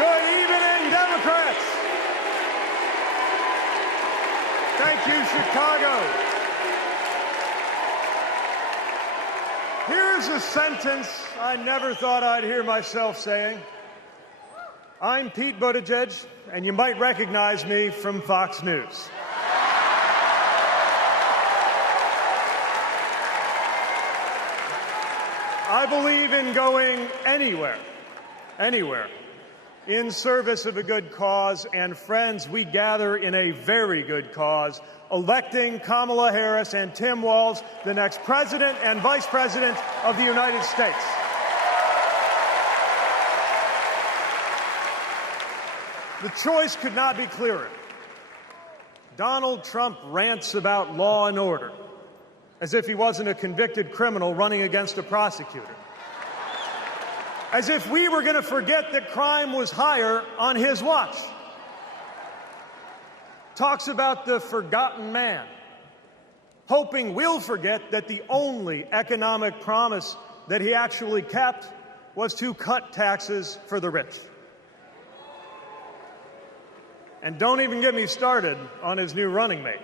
Good evening, Democrats. Thank you, Chicago. Here's a sentence I never thought I'd hear myself saying. I'm Pete Buttigieg, and you might recognize me from Fox News. I believe in going anywhere, in service of a good cause, and friends, we gather in a very good cause, electing Kamala Harris and Tim Walz, the next President and Vice President of the United States. The choice could not be clearer. Donald Trump rants about law and order, as if he wasn't a convicted criminal running against a prosecutor. As if we were going to forget that crime was higher on his watch. Talks about the forgotten man, hoping we'll forget that the only economic promise that he actually kept was to cut taxes for the rich. And don't even get me started on his new running mate.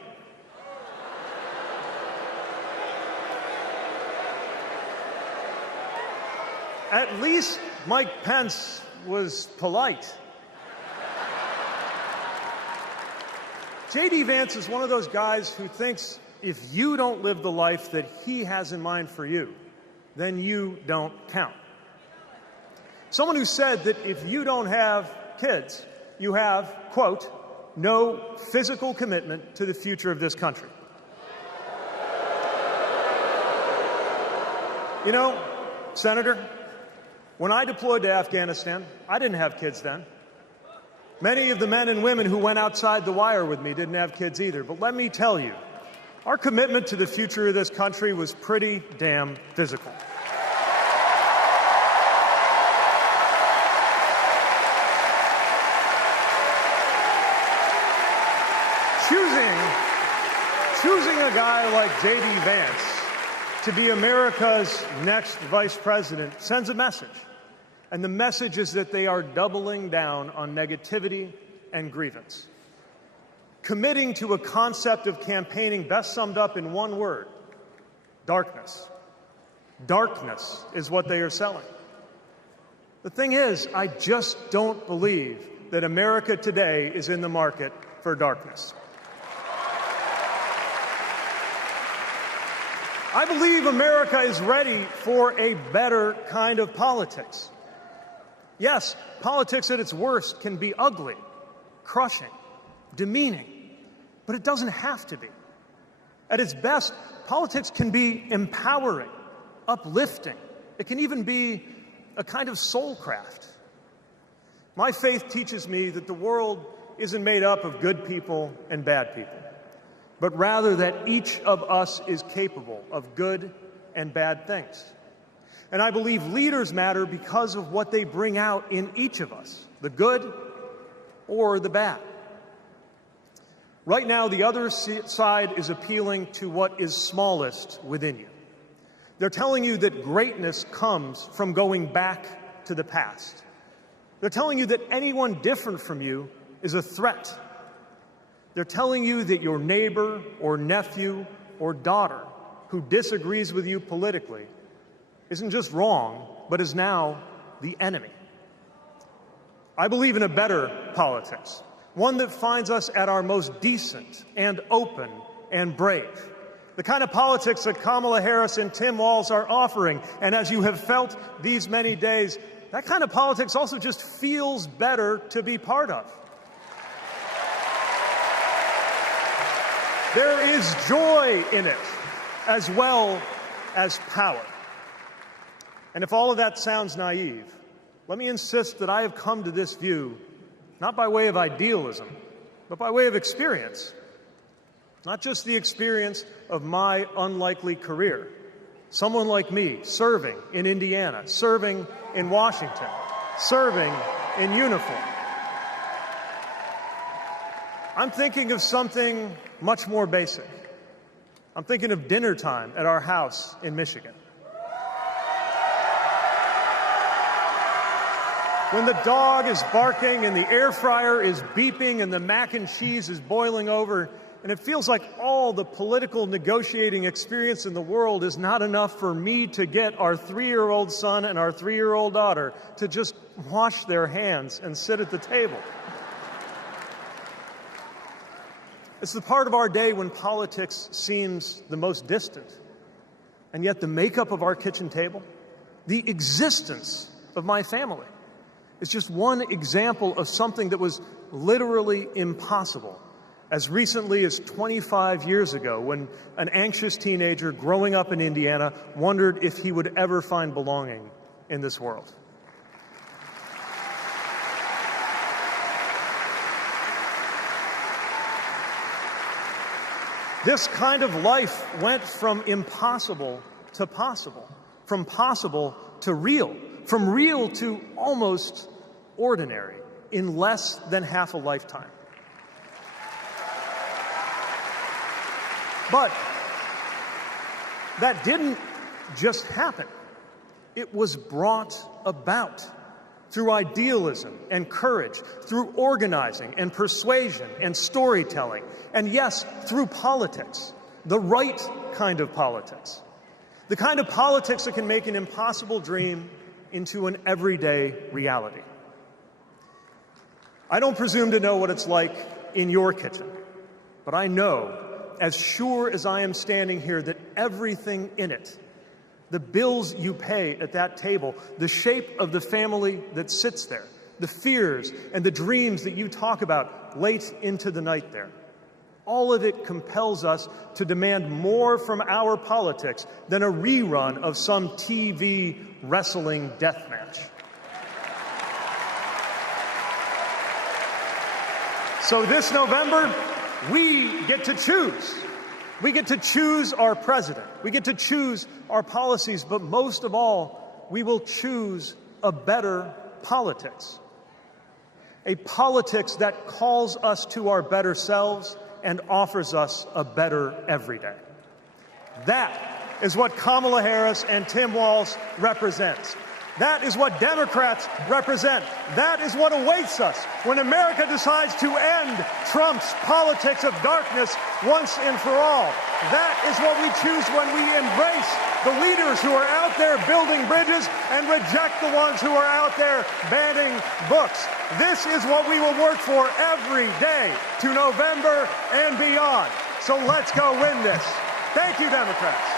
At least Mike Pence was polite. J.D. Vance is one of those guys who thinks if you don't live the life that he has in mind for you, then you don't count. Someone who said that if you don't have kids, you have, quote, no physical commitment to the future of this country. You know, Senator, when I deployed to Afghanistan, I didn't have kids then. Many of the men and women who went outside the wire with me didn't have kids either. But let me tell you, our commitment to the future of this country was pretty damn physical. Choosing a guy like J.D. Vance to be America's next vice president sends a message. And the message is that they are doubling down on negativity and grievance. Committing to a concept of campaigning best summed up in one word: darkness. Darkness is what they are selling. The thing is, I just don't believe that America today is in the market for darkness. I believe America is ready for a better kind of politics. Yes, politics at its worst can be ugly, crushing, demeaning, but it doesn't have to be. At its best, politics can be empowering, uplifting. It can even be a kind of soul craft. My faith teaches me that the world isn't made up of good people and bad people, but rather that each of us is capable of good and bad things. And I believe leaders matter because of what they bring out in each of us, the good or the bad. Right now, the other side is appealing to what is smallest within you. They're telling you that greatness comes from going back to the past. They're telling you that anyone different from you is a threat. They're telling you that your neighbor or nephew or daughter who disagrees with you politically isn't just wrong, but is now the enemy. I believe in a better politics, one that finds us at our most decent and open and brave. The kind of politics that Kamala Harris and Tim Walz are offering. And as you have felt these many days, that kind of politics also just feels better to be part of. There is joy in it, as well as power. And if all of that sounds naive, let me insist that I have come to this view not by way of idealism, but by way of experience. Not just the experience of my unlikely career. Someone like me serving in Indiana, serving in Washington, serving in uniform. I'm thinking of something much more basic. I'm thinking of dinner time at our house in Michigan. when the dog is barking and the air fryer is beeping and the mac and cheese is boiling over, and it feels like all the political negotiating experience in the world is not enough for me to get our 3-year-old son and our 3-year-old daughter to just wash their hands and sit at the table. It's the part of our day when politics seems the most distant, and yet the makeup of our kitchen table, the existence of my family, is just one example of something that was literally impossible as recently as 25 years ago, when an anxious teenager growing up in Indiana wondered if he would ever find belonging in this world. This kind of life went from impossible to possible, from possible to real, from real to almost ordinary in less than half a lifetime. But that didn't just happen. It was brought about through idealism and courage, through organizing and persuasion and storytelling, and yes, through politics, the right kind of politics, the kind of politics that can make an impossible dream into an everyday reality. I don't presume to know what it's like in your kitchen, but I know, as sure as I am standing here, that everything in it, the bills you pay at that table, the shape of the family that sits there, the fears and the dreams that you talk about late into the night there, all of it compels us to demand more from our politics than a rerun of some TV wrestling death match. So this November, we get to choose. We get to choose our president. We get to choose our policies, but most of all, we will choose a better politics. A politics that calls us to our better selves and offers us a better everyday. That is what Kamala Harris and Tim Walz represents. That is what Democrats represent. That is what awaits us when America decides to end Trump's politics of darkness once and for all. That is what we choose when we embrace the leaders who are out there building bridges and reject the ones who are out there banning books. This is what we will work for every day to November and beyond. So let's go win this. Thank you, Democrats.